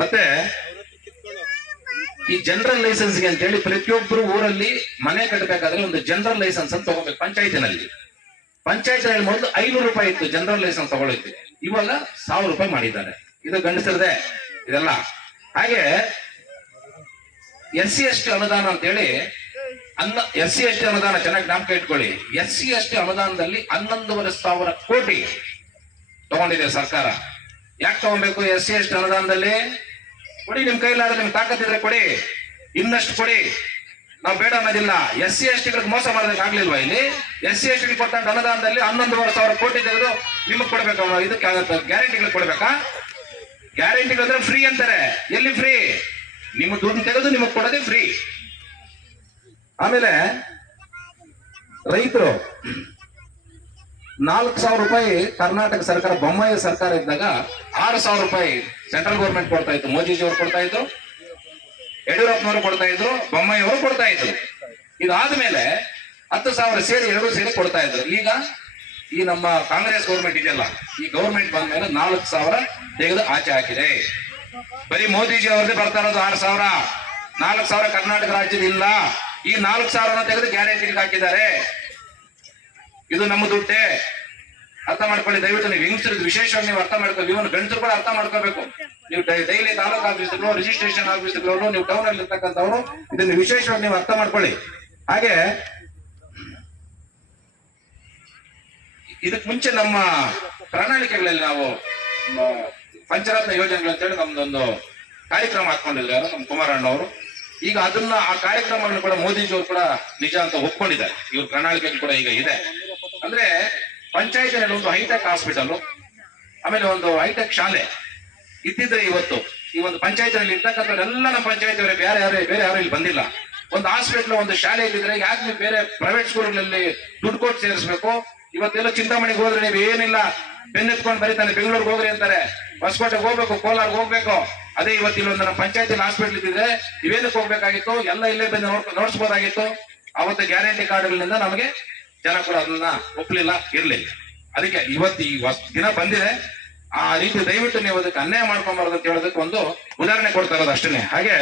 ಮತ್ತೆ ಈ ಜನರಲ್ ಲೈಸೆನ್ಸ್ಗೆ ಅಂತ ಹೇಳಿ ಪ್ರತಿಯೊಬ್ಬರು ಊರಲ್ಲಿ ಮನೆ ಕಟ್ಟಬೇಕಾದ್ರೆ ಒಂದು ಜನರಲ್ ಲೈಸೆನ್ಸ್ ಅಂತ ತಗೋಬೇಕು ಪಂಚಾಯತಿನಲ್ಲಿ. ಪಂಚಾಯತಿನಲ್ಲಿ ಮೊದಲು ಐನೂರು ರೂಪಾಯಿ ಇತ್ತು ಜನರಲ್ ಲೈಸೆನ್ಸ್ ತಗೊಳ್ಳೋಕೆ ಇವಾಗ ಸಾವಿರ ರೂಪಾಯಿ ಮಾಡಿದ್ದಾರೆ. ಇದು ಗಂಡಸರದೆ ಇದೆಲ್ಲ. ಹಾಗೆ ಎಸ್ ಸಿ ಎಸ್ ಟಿ ಅನುದಾನ ಅಂತೇಳಿ ಅನ್ನ ಎಸ್ ಸಿ ಎಸ್ ಅನುದಾನ, ಚೆನ್ನಾಗಿ ಜ್ಞಾಪಕ ಇಟ್ಕೊಳ್ಳಿ. ಎಸ್ ಸಿ ಎಸ್ ಅನುದಾನದಲ್ಲಿ ಹನ್ನೊಂದುವರೆ ಸಾವಿರ ಕೋಟಿ ತಗೊಂಡಿದೆ ಸರ್ಕಾರ. ಯಾಕೆ ತಗೊಬೇಕು ಎಸ್ ಸಿ ಎಸ್ ಅನುದಾನದಲ್ಲಿ? ಕೊಡಿ ನಿಮ್ ಕೈಲಾದ್ರೆ ನಿಮ್ ತಾಕತ್ತಿದ್ರೆ ಕೊಡಿ. ಇನ್ನಷ್ಟು ಕೊಡಿ. ನಾವು ಬೇಡ ಅನ್ನೋದಿಲ್ಲ. ಎಸ್ ಸಿ ಎಸ್ ಟಿಗಳಿಗೆ ಮೋಸ ಮಾಡೋದಕ್ಕೆ ಆಗ್ಲಿಲ್ವಾ ಇಲ್ಲಿ? ಎಸ್ ಸಿ ಎಸ್ ಟಿ ಕೊಟ್ಟಂತ ಅನುದಾನದಲ್ಲಿ ಹನ್ನೊಂದುವರೆ ಸಾವಿರ ಕೋಟಿ ತೆಗೆದು ನಿಮಗ್ ಕೊಡ್ಬೇಕು ಇದಕ್ಕೆ ಗ್ಯಾರಂಟಿಗಳು ಕೊಡ್ಬೇಕಾ? ಗ್ಯಾರಂಟಿಗಳಂದ್ರೆ ಫ್ರೀ ಅಂತಾರೆ. ಎಲ್ಲಿ ಫ್ರೀ? ನಿಮ್ಮ ದುಡ್ಡು ತೆಗೆದು ನಿಮಗೆ ಕೊಡೋದೇ ಫ್ರೀ. ಆಮೇಲೆ ರೈತರು ನಾಲ್ಕು ಸಾವಿರ ರೂಪಾಯಿ ಕರ್ನಾಟಕ ಸರ್ಕಾರ ಬೊಮ್ಮಾಯಿ ಸರ್ಕಾರ ಇದ್ದಾಗ ಆರು ಸಾವಿರ ರೂಪಾಯಿ ಸೆಂಟ್ರಲ್ ಗೌರ್ಮೆಂಟ್ ಕೊಡ್ತಾ ಇತ್ತು, ಮೋದಿಜಿ ಅವರು ಕೊಡ್ತಾ ಇದ್ರು, ಯಡಿಯೂರಪ್ಪನವರು ಕೊಡ್ತಾ ಇದ್ರು, ಬೊಮ್ಮಾಯಿ ಅವರು ಕೊಡ್ತಾ ಇದ್ರು. ಇದಾದ್ಮೇಲೆ ಹತ್ತು ಸಾವಿರ ಸೇರಿ ಎರಡು ಸೇರಿ ಕೊಡ್ತಾ ಇದ್ರು. ಈಗ ಈ ನಮ್ಮ ಕಾಂಗ್ರೆಸ್ ಗೌರ್ಮೆಂಟ್ ಇದೆಯಲ್ಲ, ಈ ಗೌರ್ಮೆಂಟ್ ಬಂದ ಮೇಲೆ ನಾಲ್ಕು ಸಾವಿರ ತೆಗೆದು ಆಚೆ ಹಾಕಿದೆ. ಬರೀ ಮೋದಿಜಿ ಅವ್ರದ್ದೇ ಬರ್ತಾ ಇರೋದು ಆರು ಸಾವಿರ. ನಾಲ್ಕು ಸಾವಿರ ಕರ್ನಾಟಕ ರಾಜ್ಯದ ಇಲ್ಲ. ಈ ನಾಲ್ಕು ಸಾವಿರನ ತೆಗೆದು ಗ್ಯಾರೇಜಿಗೆ ಹಾಕಿದ್ದಾರೆ. ಇದು ನಮ್ಮ ದುಡ್ಡೇ. ಅರ್ಥ ಮಾಡ್ಕೊಳ್ಳಿ, ದಯವಿಟ್ಟು ನೀವು ಹೆಂಗಸರು ವಿಶೇಷವಾಗಿ ನೀವು ಅರ್ಥ ಮಾಡ್ಕೊಳ್ಳಿ ಇವನು ಗಂಡಸರು ಕೂಡ ಅರ್ಥ ಮಾಡ್ಕೋಬೇಕು. ನೀವು ಡೈಲಿ ತಾಲೂಕು ಆಫೀಸ್ಗಳು ರಿಜಿಸ್ಟ್ರೇಷನ್ ಆಫೀಸ್ಗಳು, ನೀವು ಟೌನ್ ಅಲ್ಲಿ ಇರ್ತಕ್ಕಂಥವ್ರು, ಇದನ್ನು ವಿಶೇಷವಾಗಿ ನೀವು ಅರ್ಥ ಮಾಡ್ಕೊಳ್ಳಿ. ಹಾಗೆ ಇದಕ್ ಮುಂಚೆ ನಮ್ಮ ಪ್ರಣಾಳಿಕೆಗಳಲ್ಲಿ ನಾವು ಪಂಚರತ್ನ ಯೋಜನೆಗಳು ಅಂತೇಳಿ ನಮ್ದೊಂದು ಕಾರ್ಯಕ್ರಮ ಹಾಕೊಂಡಿದ್ರು ಯಾರು? ನಮ್ಮ ಕುಮಾರಣ್ಣವರು ಈಗ ಅದನ್ನ ಆ ಕಾರ್ಯಕ್ರಮವನ್ನು ಕೂಡ ಮೋದಿಜಿ ಅವರು ಕೂಡ ನಿಜ ಅಂತ ಒಪ್ಕೊಂಡಿದ್ದಾರೆ. ಇವ್ರ ಪ್ರಣಾಳಿಕೆ ಕೂಡ ಈಗ ಇದೆ. ಅಂದ್ರೆ ಪಂಚಾಯತಿನಲ್ಲಿ ಒಂದು ಹೈಟೆಕ್ ಹಾಸ್ಪಿಟಲ್ ಆಮೇಲೆ ಒಂದು ಹೈಟೆಕ್ ಶಾಲೆ ಇದ್ದಿದ್ರೆ ಇವತ್ತು ಈ ಒಂದು ಪಂಚಾಯತಿನಲ್ಲಿ ಇರ್ತಕ್ಕಂಥವ್ರೆಲ್ಲ ನಮ್ಮ ಪಂಚಾಯತ್ ಅವರೇ ಬೇರೆ ಯಾರೇ, ಬೇರೆ ಯಾರು ಇಲ್ಲಿ ಬಂದಿಲ್ಲ. ಒಂದು ಹಾಸ್ಪಿಟಲ್, ಒಂದು ಶಾಲೆ ಇದ್ದಿದ್ರೆ ಯಾಕೆ ನೀವು ಬೇರೆ ಪ್ರೈವೇಟ್ ಸ್ಕೂಲ್ಗಳಲ್ಲಿ ದುಡ್ಡು ಕೊಟ್ಟು ಸೇರಿಸ್ಬೇಕು? ಇವತ್ತೆಲ್ಲ ಚಿಂತಾಮಣಿಗೆ ಹೋದ್ರೆ ನೀವು ಏನಿಲ್ಲ. ಬೆನ್ನೆತ್ಕೊಂಡು ಬರೀತಾನೆ ಬೆಂಗಳೂರಿಗೆ ಹೋಗ್ರಿ ಅಂತಾರೆ. ಹೊಸಕೋಟೆಗೆ ಹೋಗ್ಬೇಕು, ಕೋಲಾರ್ಗೆ ಹೋಗ್ಬೇಕು. ಅದೇ ಇವತ್ತು ಇಲ್ಲೊಂದು ನಮ್ಮ ಪಂಚಾಯತಿ ಹಾಸ್ಪಿಟಲ್ ಇದ್ದಿದ್ರೆ ಇವೇನಕ್ಕೆ ಹೋಗ್ಬೇಕಾಗಿತ್ತು, ಎಲ್ಲ ಇಲ್ಲೇ ಬಂದು ನೋಡ್, ನೋಡ್ಸ್ಬೋದಾಗಿತ್ತು. ಅವತ್ತು ಗ್ಯಾರಂಟಿ ಕಾರ್ಡ್ಗಳಿಂದ ನಮಗೆ ಜನ ಕೂಡ ಅದನ್ನ ಒಪ್ಲಿಲ್ಲ ಇರ್ಲಿ ಅದಕ್ಕೆ ಇವತ್ತು ಈ ದಿನ ಬಂದಿದೆ. ಆ ರೀತಿ ದಯವಿಟ್ಟು ನೀವು ಅದಕ್ಕೆ ಅನ್ಯಾಯ ಮಾಡ್ಕೊಂಬಾರ್ದು ಅಂತ ಹೇಳೋದಕ್ಕೆ ಒಂದು ಉದಾಹರಣೆ ಕೊಡ್ತಾ ಇರೋದು ಅಷ್ಟೇ ಹಾಗೆ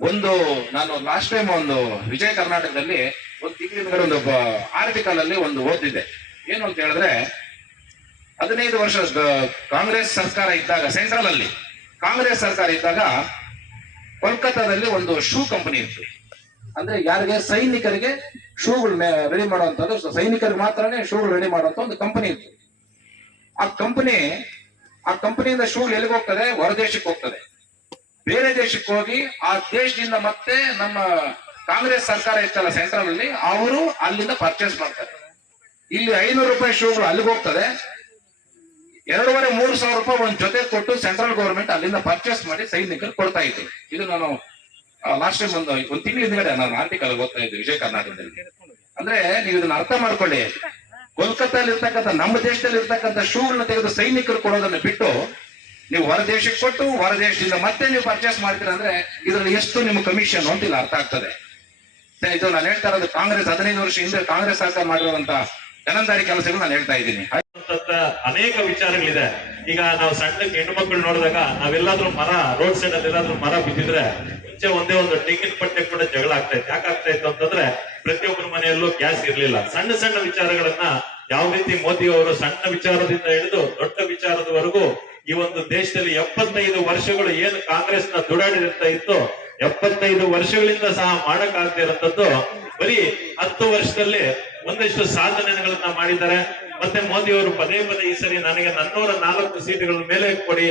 ಒಂದು ನಾನು ಲಾಸ್ಟ್ ಟೈಮ್ ಒಂದು ವಿಜಯ ಕರ್ನಾಟಕದಲ್ಲಿ ಒಂದು ತಿಂಗಳ ಒಂದು ಆರ್ಟಿಕಲ್ ಅಲ್ಲಿ ಒಂದು ಓದಿದ್ದೆ. ಏನು ಅಂತ ಹೇಳಿದ್ರೆ ಹದಿನೈದು ವರ್ಷ ಕಾಂಗ್ರೆಸ್ ಸರ್ಕಾರ ಇದ್ದಾಗ ಸೆಂಟ್ರಲ್ ಅಲ್ಲಿ ಕಾಂಗ್ರೆಸ್ ಸರ್ಕಾರ ಇದ್ದಾಗ ಕೋಲ್ಕತ್ತಾದಲ್ಲಿ ಒಂದು ಶೂ ಕಂಪನಿ ಇತ್ತು. ಅಂದ್ರೆ ಯಾರಿಗೆ? ಸೈನಿಕರಿಗೆ ಶೂಗಳು ರೆಡಿ ಮಾಡುವಂತದ್ದು ಸೈನಿಕರಿಗೆ ಮಾತ್ರನೇ ಶೂಗಳು ರೆಡಿ ಮಾಡುವಂತ ಒಂದು ಕಂಪನಿ ಇತ್ತು. ಆ ಕಂಪನಿ, ಆ ಕಂಪನಿಯಿಂದ ಶೂಗಳು ಎಲ್ಲಿಗೆ ಹೋಗ್ತದೆ? ಹೊರದೇಶಕ್ಕೆ ಹೋಗ್ತದೆ. ಬೇರೆ ದೇಶಕ್ಕೆ ಹೋಗಿ ಆ ದೇಶದಿಂದ ಮತ್ತೆ ನಮ್ಮ ಕಾಂಗ್ರೆಸ್ ಸರ್ಕಾರ ಇತ್ತಲ್ಲ ಸೆಂಟ್ರಲ್ ಅಲ್ಲಿ ಅವರು ಅಲ್ಲಿಂದ ಪರ್ಚೇಸ್ ಮಾಡ್ತಾರೆ. ಇಲ್ಲಿ ಐನೂರು ರೂಪಾಯಿ ಶೂಗಳು ಅಲ್ಲಿಗೆ ಹೋಗ್ತದೆ. ಎರಡೂವರೆ ಮೂರು ಸಾವಿರ ರೂಪಾಯಿ ಒಂದ್ ಜೊತೆ ಕೊಟ್ಟು ಸೆಂಟ್ರಲ್ ಗೌರ್ಮೆಂಟ್ ಅಲ್ಲಿಂದ ಪರ್ಚೇಸ್ ಮಾಡಿ ಸೈನಿಕರು ಕೊಡ್ತಾ ಇತ್ತು ಇದು ನಾನು ಲಾಸ್ಟ್ ಟೈಮ್ ಒಂದು ಒಂದು ತಿಂಗಳ ಹಿಂದ್ಗಡೆ ನಾನು ಆರ್ಟಿಕಲ್ ಓದ್ತಾ ಇದ್ದೆ ವಿಜಯ ಕರ್ನಾಟಕದಲ್ಲಿ. ಅಂದ್ರೆ ನೀವು ಇದನ್ನ ಅರ್ಥ ಮಾಡ್ಕೊಳ್ಳಿ. ಕೋಲ್ಕತ್ತಾದಲ್ಲಿ ಇರ್ತಕ್ಕಂಥ ನಮ್ಮ ದೇಶದಲ್ಲಿ ಇರ್ತಕ್ಕಂಥ ಶೂಗಳನ್ನ ತೆಗೆದು ಸೈನಿಕರು ಕೊಡೋದನ್ನ ಬಿಟ್ಟು ನೀವು ಹೊರ ದೇಶಕ್ಕೆ ಕೊಟ್ಟು, ಹೊರ ದೇಶದಿಂದ ಮತ್ತೆ ನೀವು ಪರ್ಚೇಸ್ ಮಾಡ್ತೀರ ಅಂದ್ರೆ ಇದರಲ್ಲಿ ಎಷ್ಟು ನಿಮ್ಮ ಕಮಿಷನ್ ಅಂತ ಇಲ್ಲಿ ಅರ್ಥ ಆಗ್ತದೆ. ಇದು ನಾನು ಹೇಳ್ತಾ ಇರೋದು ಕಾಂಗ್ರೆಸ್ ಹದಿನೈದು ವರ್ಷ ಹಿಂದೆ ಕಾಂಗ್ರೆಸ್ ಸರ್ಕಾರ ಮಾಡಿರುವಂತಹ ಜನಂದಾರಿ ಕೆಲಸಗಳು ನಾನು ಹೇಳ್ತಾ ಇದ್ದೀನಿ. ಅಂತ ಅನೇಕ ವಿಚಾರಗಳಿದೆ. ಈಗ ನಾವು ಸಣ್ಣ ಹೆಣ್ಣು ಮಕ್ಕಳು ನೋಡಿದಾಗ ನಾವೆಲ್ಲಾದ್ರೂ ಮರ ರೋಡ್ ಸೈಡ್ ಅಲ್ಲಿ ಎಲ್ಲಾದ್ರೂ ಮರ ಬಿದ್ದಿದ್ರೆ ಮುಂಚೆ ಒಂದೇ ಒಂದು ತೆಂಗಿನ ಪಟ್ಟೆ ಕೂಡ ಜಗಳ ಆಗ್ತಾ ಇತ್ತು. ಯಾಕೆ ಆಗ್ತಾ ಇತ್ತು ಅಂತಂದ್ರೆ ಪ್ರತಿಯೊಬ್ಬರ ಮನೆಯಲ್ಲೂ ಗ್ಯಾಸ್ ಇರ್ಲಿಲ್ಲ. ಸಣ್ಣ ಸಣ್ಣ ವಿಚಾರಗಳನ್ನ ಯಾವ ರೀತಿ ಮೋದಿ ಅವರು ಸಣ್ಣ ವಿಚಾರದಿಂದ ಹಿಡಿದು ದೊಡ್ಡ ವಿಚಾರದವರೆಗೂ ಈ ಒಂದು ದೇಶದಲ್ಲಿ ಎಪ್ಪತ್ತೈದು ವರ್ಷಗಳು ಏನು ಕಾಂಗ್ರೆಸ್ನ ದುಡಾಡಿರ್ತಾ ಇತ್ತು, ಎಪ್ಪತ್ತೈದು ವರ್ಷಗಳಿಂದ ಸಹ ಇರೋಂಥದ್ದು ಬರೀ ಹತ್ತು ವರ್ಷದಲ್ಲಿ ಒಂದಷ್ಟು ಸಾಧನೆಗಳನ್ನ ಮಾಡಿದ್ದಾರೆ. ಮತ್ತೆ ಮೋದಿ ಅವರು ಪದೇ ಪದೇ ಈ ಸರಿ ನನಗೆ ನನ್ನೂರ ನಾಲ್ಕು ಸೀಟುಗಳ ಮೇಲೆ ಕೊಡಿ.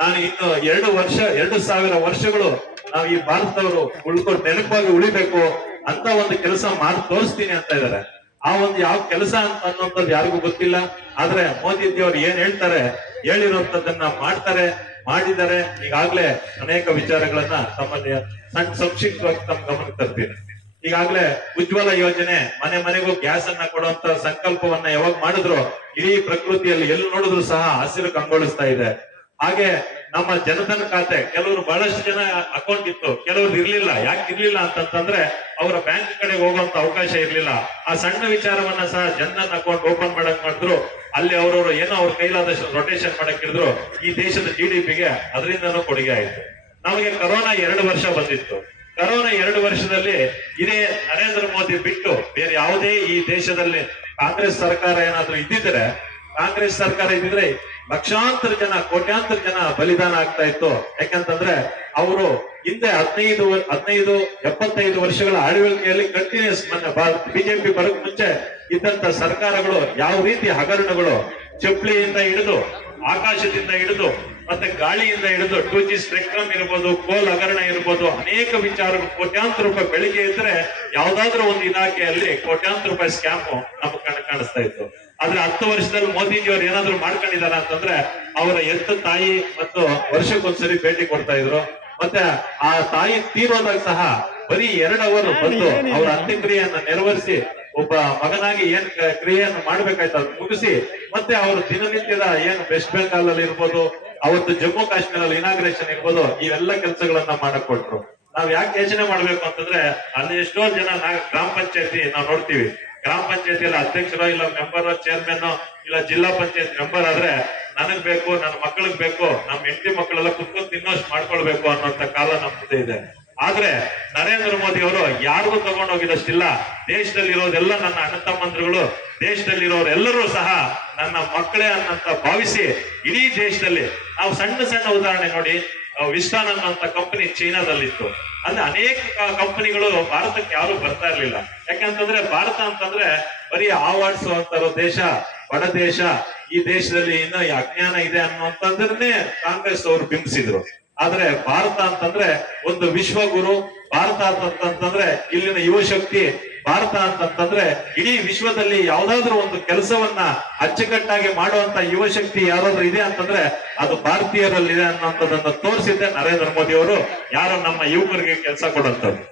ನಾನು ಇನ್ನು ಎರಡು ವರ್ಷ, ಎರಡು ಸಾವಿರ ವರ್ಷಗಳು ನಾವು ಈ ಭಾರತದವರು ಉಳ್ಕೊಂಡು ನೆನಪಾಗಿ ಉಳಿಬೇಕು. ಅಂತ ಒಂದು ಕೆಲಸ ಮಾಡಿ, ತೋರಿಸ್ತೀನಿ ಅಂತ ಇದ್ದಾರೆ. ಆ ಒಂದು ಯಾವ ಕೆಲಸ ಅಂತ ಅನ್ನೋಂಥದ್ದು ಯಾರಿಗೂ ಗೊತ್ತಿಲ್ಲ. ಆದ್ರೆ ಮೋದಿ ಅವರು ಏನ್ ಹೇಳ್ತಾರೆ? ಹೇಳಿರುವಂತದ್ದನ್ನ ಮಾಡ್ತಾರೆ, ಮಾಡಿದ್ದಾರೆ. ಈಗಾಗ್ಲೇ ಅನೇಕ ವಿಚಾರಗಳನ್ನ ತಮ್ಮಲ್ಲಿ ಸಣ್ಣ ಸಂಕ್ಷಿಪ್ತವಾಗಿ ತಮ್ಮ ಗಮನಕ್ಕೆ ತರ್ತೀನಿ. ಈಗಾಗ್ಲೇ ಉಜ್ವಲ ಯೋಜನೆ, ಮನೆ ಮನೆಗೂ ಗ್ಯಾಸ್ ಅನ್ನ ಕೊಡುವಂತ ಸಂಕಲ್ಪವನ್ನ ಯಾವಾಗ ಮಾಡಿದ್ರು, ಇಡೀ ಪ್ರಕೃತಿಯಲ್ಲಿ ಎಲ್ಲಿ ನೋಡಿದ್ರು ಸಹ ಹಸಿರು ಕಂಗೊಳಿಸ್ತಾ ಇದೆ. ಹಾಗೆ ನಮ್ಮ ಜನಧನ್ ಖಾತೆ, ಕೆಲವರು ಬಹಳಷ್ಟು ಜನ ಅಕೌಂಟ್ ಇತ್ತು, ಕೆಲವರು ಇರ್ಲಿಲ್ಲ. ಯಾಕೆ ಇರ್ಲಿಲ್ಲ ಅಂತಂತಂದ್ರೆ, ಅವರ ಬ್ಯಾಂಕ್ ಕಡೆ ಹೋಗುವಂತ ಅವಕಾಶ ಇರ್ಲಿಲ್ಲ. ಆ ಸಣ್ಣ ವಿಚಾರವನ್ನ ಸಹ ಜನಧನ್ ಅಕೌಂಟ್ ಓಪನ್ ಮಾಡಕ್ ಮಾಡಿದ್ರು. ಅಲ್ಲಿ ಅವರವರು ಏನೋ ಅವ್ರ ಕೈಲಾದಷ್ಟು ರೊಟೇಷನ್ ಮಾಡಕ್ ಇದ್ರು. ಈ ದೇಶದ ಜಿ ಡಿ ಪಿಗೆ ಅದರಿಂದನೂ ಕೊಡುಗೆ ಆಯ್ತು. ನಮಗೆ ಕೊರೋನಾ ಎರಡು ವರ್ಷ ಬಂದಿತ್ತು. ಕರೋನಾ ಎರಡು ವರ್ಷದಲ್ಲಿ ಇದೇ ನರೇಂದ್ರ ಮೋದಿ ಬಿಟ್ಟು ಬೇರೆ ಯಾವುದೇ ಈ ದೇಶದಲ್ಲಿ ಕಾಂಗ್ರೆಸ್ ಸರ್ಕಾರ ಏನಾದ್ರೂ ಇದ್ದಿದ್ರೆ, ಕಾಂಗ್ರೆಸ್ ಸರ್ಕಾರ ಇದ್ದಿದ್ರೆ ಲಕ್ಷಾಂತರ ಜನ, ಕೋಟ್ಯಾಂತರ ಜನ ಬಲಿದಾನ ಆಗ್ತಾ ಇತ್ತು. ಯಾಕಂತಂದ್ರೆ ಅವರು ಹಿಂದೆ ಹದಿನೈದು ಹದಿನೈದು, ಎಪ್ಪತ್ತೈದು ವರ್ಷಗಳ ಆಳ್ವಿಕೆಯಲ್ಲಿ ಕಂಟಿನ್ಯೂಸ್ ಬಿಜೆಪಿ ಬರಕ್ ಮುಂಚೆ ಇದ್ದಂತ ಸರ್ಕಾರಗಳು ಯಾವ ರೀತಿ ಹಗರಣಗಳು, ಚಪ್ಪಲಿಯಿಂದ ಹಿಡಿದು, ಆಕಾಶದಿಂದ ಹಿಡಿದು ಮತ್ತೆ ಗಾಳಿಯಿಂದ ಹಿಡಿದು ಟು ಜಿ ಸ್ಪೆಕ್ಟ್ರಮ್ ಇರ್ಬೋದು ಕೋಲ್ ಹಗರಣ ಇರ್ಬೋದು ಅನೇಕ ವಿಚಾರ ಕೋಟ್ಯಾಂತರ ರೂಪಾಯಿ ಬೆಳಿಗ್ಗೆ ಇದ್ರೆ ಯಾವ್ದಾದ್ರು ಒಂದು ಇಲಾಖೆಯಲ್ಲಿ ಕೋಟ್ಯಾಂತರ ರೂಪಾಯಿ ಸ್ಕ್ಯಾಮ್ ನಮ್ಗೆ ಕಣ್ ಕಾಣಿಸ್ತಾ ಇತ್ತು. ಆದ್ರೆ ಹತ್ತು ವರ್ಷದಲ್ಲಿ ಮೋದಿಜಿ ಅವ್ರು ಏನಾದ್ರು ಮಾಡ್ಕೊಂಡಿದಾರ ಅಂತಂದ್ರೆ ಅವರ ಎತ್ತ ತಾಯಿ ಮತ್ತು ವರ್ಷಕ್ಕೊಂದ್ಸರಿ ಭೇಟಿ ಕೊಡ್ತಾ ಇದ್ರು. ಮತ್ತೆ ಆ ತಾಯಿ ತೀರೋದಾಗ ಸಹ ಬರೀ ಎರಡು ಅವರ್ ಬಂದು ಅವರ ಅಂತ್ಯಕ್ರಿಯೆಯನ್ನ ನೆರವೇರಿಸಿ ಒಬ್ಬ ಮಗನಾಗಿ ಏನ್ ಕ್ರಿಯೆಯನ್ನು ಮಾಡ್ಬೇಕಾಯ್ತು ಅದು ಮುಗಿಸಿ ಮತ್ತೆ ಅವರು ದಿನನಿತ್ಯದ ಏನು ವೆಸ್ಟ್ ಬೆಂಗಾಲ್ ಅಲ್ಲಿ ಇರ್ಬೋದು ಅವತ್ತು ಜಮ್ಮು ಕಾಶ್ಮೀರಲ್ಲಿ ಇನಾಗ್ರೇಷನ್ ಇರ್ಬೋದು ಇವೆಲ್ಲ ಕೆಲಸಗಳನ್ನ ಮಾಡಕ್ ಕೊಟ್ರು ನಾವ್ ಯಾಕೆ ಯೋಚನೆ ಮಾಡ್ಬೇಕು ಅಂತಂದ್ರೆ, ಅಲ್ಲಿ ಎಷ್ಟೋ ಜನ ಗ್ರಾಮ ಪಂಚಾಯತಿ ನಾವು ನೋಡ್ತೀವಿ. ಗ್ರಾಮ ಪಂಚಾಯತಿಯಲ್ಲಿ ಅಧ್ಯಕ್ಷರೋ ಇಲ್ಲ ಮೆಂಬರ್ ಚೇರ್ಮನ್ ಇಲ್ಲ ಜಿಲ್ಲಾ ಪಂಚಾಯತ್ ಮೆಂಬರ್ ಆದ್ರೆ, ನನಗ್ ಬೇಕು, ನನ್ನ ಮಕ್ಕಳಿಗೆ ಬೇಕು, ನಮ್ ಹೆಂಡತಿ ಮಕ್ಕಳೆಲ್ಲ ಕುತ್ಕೊಂಡು ತಿನ್ನೋಷ್ಟು ಮಾಡ್ಕೊಳ್ಬೇಕು ಅನ್ನೋಂತ ಕಾಲ ನಮ್ ಮುಂದೆ ಇದೆ. ಆದ್ರೆ, ನರೇಂದ್ರ ಮೋದಿ ಅವರು ಯಾರಿಗೂ ತಗೊಂಡೋಗಿದಷ್ಟಿಲ್ಲ ದೇಶದಲ್ಲಿರೋದೆಲ್ಲ ನನ್ನ ಅಣ್ಣ ತಮ್ಮಂದ್ರುಗಳು, ದೇಶದಲ್ಲಿರೋರೆಲ್ಲರೂ ಸಹ ನನ್ನ ಮಕ್ಕಳೇ ಅನ್ನಂತ ಭಾವಿಸಿ ಇಡೀ ದೇಶದಲ್ಲಿ ನಾವು ಸಣ್ಣ ಸಣ್ಣ ಉದಾಹರಣೆ ನೋಡಿ ವಿಸ್ಟಾನ್ ಅನ್ನೋಂತ ಕಂಪನಿ ಚೀನಾದಲ್ಲಿತ್ತು. ಅಂದ್ರೆ ಅನೇಕ ಕಂಪನಿಗಳು ಭಾರತಕ್ಕೆ ಯಾರು ಬರ್ತಾ ಇರ್ಲಿಲ್ಲ. ಯಾಕಂತಂದ್ರೆ ಭಾರತ ಅಂತಂದ್ರೆ ಬರೀ ಆವಾಡಿಸುವಂತ ದೇಶ, ಬಡ ದೇಶ, ಈ ದೇಶದಲ್ಲಿ ಇನ್ನೂ ಅಜ್ಞಾನ ಇದೆ ಅನ್ನುವಂಥದ್ದನ್ನೇ ಕಾಂಗ್ರೆಸ್ ಅವರು ಬಿಂಬಿಸಿದ್ರು. ಆದ್ರೆ ಭಾರತ ಅಂತಂದ್ರೆ ಒಂದು ವಿಶ್ವಗುರು, ಭಾರತ ಅಂತಂತಂದ್ರೆ ಇಲ್ಲಿನ ಯುವ ಶಕ್ತಿ ಭಾರತ ಅಂತಂತಂದ್ರೆ ಇಡೀ ವಿಶ್ವದಲ್ಲಿ ಯಾವ್ದಾದ್ರು ಒಂದು ಕೆಲಸವನ್ನ ಅಚ್ಚುಕಟ್ಟಾಗಿ ಮಾಡುವಂತ ಯುವಶಕ್ತಿ ಯಾರಾದ್ರೂ ಇದೆ ಅಂತಂದ್ರೆ ಅದು ಭಾರತೀಯರಲ್ಲಿ ಇದೆ ಅನ್ನೋದನ್ನ ತೋರಿಸಿದ್ದೆ ನರೇಂದ್ರ ಮೋದಿ ಅವರು. ಯಾರು ನಮ್ಮ ಯುವಕರಿಗೆ ಕೆಲಸ ಕೊಡುವಂಥದ್ದು